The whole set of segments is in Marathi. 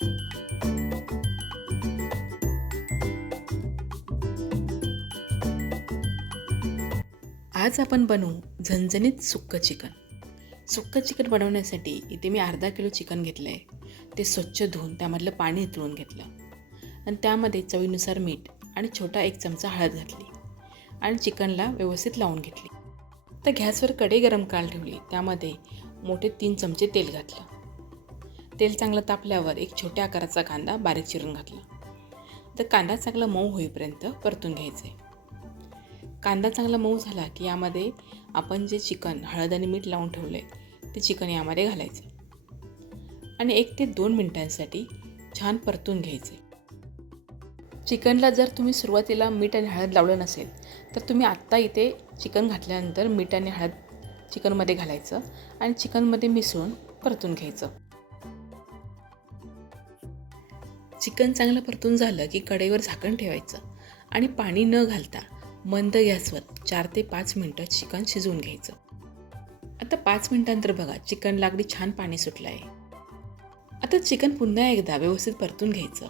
आज आपण बनवू झणझणीत सुक्कं चिकन. सुक्कं चिकन बनवण्यासाठी इथे मी अर्धा किलो चिकन घेतलं आहे. ते स्वच्छ धुवून त्यामधलं पाणी निथळून घेतलं आणि त्यामध्ये चवीनुसार मीठ आणि छोटा 1 चमचा हळद घातली आणि चिकनला व्यवस्थित लावून घेतली. तर गॅसवर कढई गरम करायला ठेवली. त्यामध्ये मोठे 3 चमचे तेल घातलं. तेल चांगलं तापल्यावर एक छोट्या आकाराचा कांदा बारीक चिरून घातला. तर कांदा चांगला मऊ होईपर्यंत परतून घ्यायचे. कांदा चांगला मऊ झाला की यामध्ये आपण जे चिकन हळद आणि मीठ लावून ठेवले ते चिकन यामध्ये घालायचं आणि 1 ते 2 मिनिटांसाठी छान परतून घ्यायचे. चिकनला जर तुम्ही सुरुवातीला मीठ आणि हळद लावलं नसेल तर तुम्ही आत्ता इथे चिकन घातल्यानंतर मीठ आणि हळद चिकनमध्ये घालायचं आणि चिकनमध्ये मिसळून परतून घ्यायचं. चिकन चांगलं परतून झालं की कढईवर झाकण ठेवायचं आणि पाणी न घालता मंद गॅसवर 4 ते 5 मिनटं चिकन शिजवून घ्यायचं. आता 5 मिनिटांनंतर बघा चिकनला अगदी छान पाणी सुटलं आहे. आता चिकन पुन्हा एकदा व्यवस्थित परतून घ्यायचं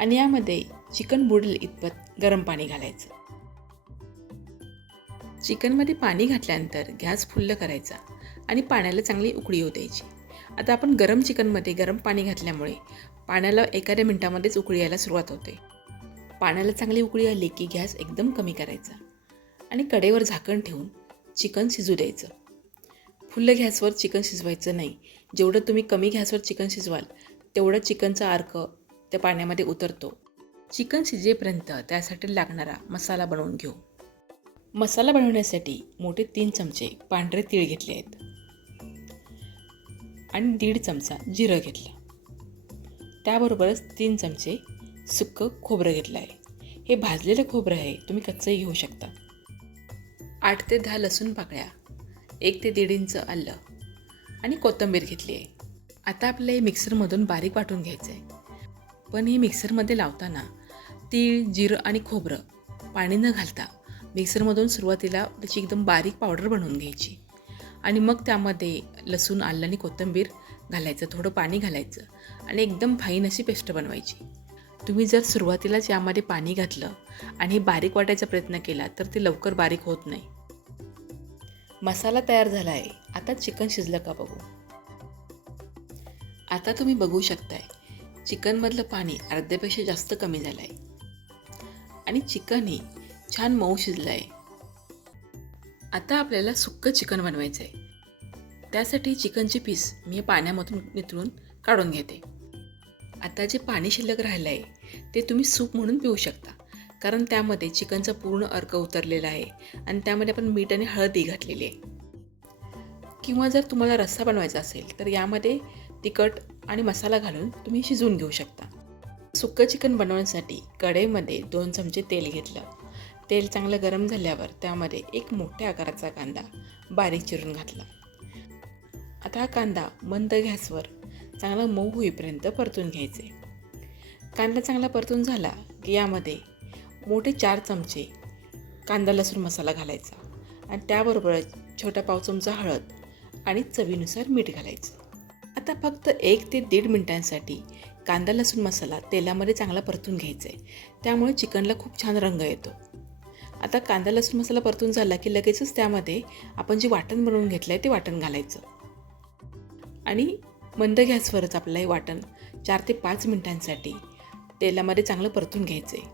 आणि यामध्ये चिकन बुडेल इतपत गरम पाणी घालायचं. चिकनमध्ये पाणी घातल्यानंतर गॅस फुल्ल करायचा आणि पाण्याला चांगली उकळी येऊ द्यायची. आता आपण गरम चिकनमध्ये गरम पाणी घातल्यामुळे पाण्याला एखाद्या मिनिटामध्येच उकळी यायला सुरुवात होते. पाण्याला चांगली उकळी आली की गॅस एकदम कमी करायचा आणि कढईवर झाकण ठेवून चिकन शिजू द्यायचं. फुल्ल गॅसवर चिकन शिजवायचं नाही. जेवढं तुम्ही कमी गॅसवर चिकन शिजवाल तेवढं चिकनचा अर्क त्या पाण्यामध्ये उतरतो. चिकन शिजेपर्यंत त्यासाठी लागणारा मसाला बनवून घेऊ. मसाला बनवण्यासाठी मोठे 3 चमचे पांढरे तीळ घेतले आहेत आणि 1.5 चमचा जिरं घेतलं. त्याबरोबरच 3 चमचे सुक्कं खोबरं घेतलं आहे. हे भाजलेलं खोबरं आहे, तुम्ही कच्चंही घेऊ शकता. 8 ते 10 लसूण पाकळ्या, 1 ते 1.5 इंच आलं आणि कोथिंबीर घेतली आहे. आता आपल्याला हे मिक्सरमधून बारीक वाटून घ्यायचं आहे. पण हे मिक्सरमध्ये लावताना तीळ, जिरं आणि खोबरं पाणी न घालता मिक्सरमधून सुरुवातीला त्याची एकदम बारीक पावडर बनवून घ्यायची आणि मग त्यामध्ये लसूण, आलं आणि कोथिंबीर घालायचं, थोडं पाणी घालायचं आणि एकदम फाईन अशी पेस्ट बनवायची. तुम्ही जर सुरुवातीलाच यामध्ये पाणी घातलं आणि हे बारीक वाटायचा प्रयत्न केला तर ते लवकर बारीक होत नाही. मसाला तयार झाला आहे. आता चिकन शिजलं का बघू. आता तुम्ही बघू शकताय चिकनमधलं पाणी अर्ध्यापेक्षा जास्त कमी झालं आहे आणि चिकनही छान मऊ शिजलं आहे. आता आपल्याला सुक्कं चिकन बनवायचं आहे. त्यासाठी चिकनचे पीस मी पाण्यामधून निथळून काढून घेते. आता जे पाणी शिल्लक राहिलं आहे ते तुम्ही सूप म्हणून पिऊ शकता, कारण त्यामध्ये चिकनचा पूर्ण अर्क उतरलेला आहे आणि त्यामध्ये आपण मीठ आणि हळदही घातलेली आहे. किंवा जर तुम्हाला रस्सा बनवायचा असेल तर यामध्ये तिखट आणि मसाला घालून तुम्ही शिजवून घेऊ शकता. सुक्कं चिकन बनवण्यासाठी कढईमध्ये 2 चमचे तेल घेतलं. तेल चांगलं गरम झाल्यावर त्यामध्ये एक मोठ्या आकाराचा कांदा बारीक चिरून घातला. आता हा कांदा मंद गॅसवर चांगला मऊ होईपर्यंत परतून घ्यायचे. कांदा चांगला परतून झाला की यामध्ये मोठे 4 चमचे कांदा लसूण मसाला घालायचा आणि त्याबरोबर छोटा पाव चमचा हळद आणि चवीनुसार मीठ घालायचं. आता फक्त 1 ते 1.5 मिनिटांसाठी कांदा लसूण मसाला तेलामध्ये चांगला परतून घ्यायचा आहे. त्यामुळे चिकनला खूप छान रंग येतो. आता कांदा लसूण मसाला परतून झाला की लगेचच त्यामध्ये आपण जे वाटण बनवून घेतलं आहे ते वाटण घालायचं आणि मंद गॅसवरच आपलं हे वाटण 4 ते 5 मिनिटांसाठी तेलामध्ये चांगलं परतून घ्यायचं आहे.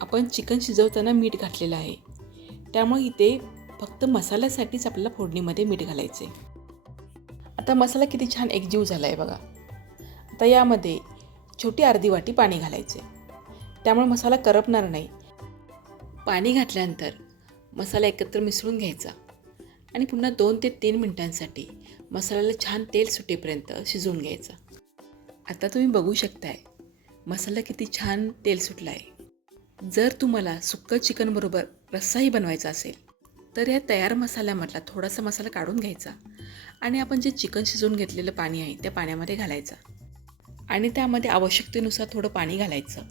आपण चिकन शिजवताना मीठ घातलेलं आहे, त्यामुळे इथे फक्त मसाल्यासाठीच आपल्याला फोडणीमध्ये मीठ घालायचं आहे. आता मसाला किती छान एकजीव झाला आहे बघा. आता यामध्ये छोटी अर्धी वाटी पाणी घालायचे, त्यामुळे मसाला करपणार नाही. पाणी घातल्यानंतर मसाला एकत्र मिसळून घ्यायचा आणि पुन्हा 2 ते 3 मिनिटांसाठी मसाल्याला छान तेल सुटेपर्यंत शिजवून घ्यायचा. आता तुम्ही बघू शकताय मसाला किती छान तेल सुटला आहे. जर तुम्हाला सुक्कं चिकनबरोबर रस्साही बनवायचा असेल तर या तयार मसाल्यामधला थोडासा मसाला काढून घ्यायचा आणि आपण जे चिकन शिजवून घेतलेलं पाणी आहे त्या पाण्यामध्ये घालायचा आणि त्यामध्ये आवश्यकतेनुसार थोडं पाणी घालायचं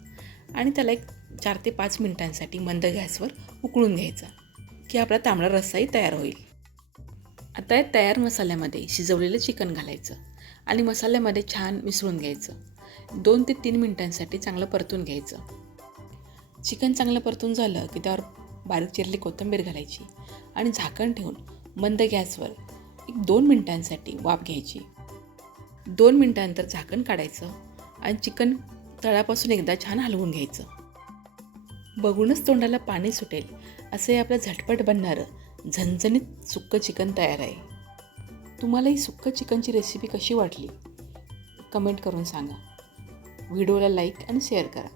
आणि त्याला 4 ते 5 मिनिटांसाठी मंद गॅसवर उकळून घ्यायचा की आपला तांबडा रस्साही तयार होईल. आता या तयार मसाल्यामध्ये शिजवलेलं चिकन घालायचं आणि मसाल्यामध्ये छान मिसळून घ्यायचं 2 ते 3 मिनिटांसाठी चांगलं परतून घ्यायचं. चिकन चांगलं परतून झालं की त्यावर बारीक चिरलेली कोथिंबीर घालायची आणि झाकण ठेवून मंद गॅसवर 2 मिनिटांसाठी वाफ घ्यायची. 2 मिनिटांनंतर झाकण काढायचं आणि चिकन तळापासून एकदा छान हलवून घ्यायचं. बघूनच तोंडाला पाणी सुटेल असं हे आपलं झटपट बनणारं झणझणीत सुक्कं चिकन तयार आहे. तुम्हाला ही सुक्कं चिकनची रेसिपी कशी वाटली कमेंट करून सांगा. व्हिडिओला लाईक आणि शेअर करा.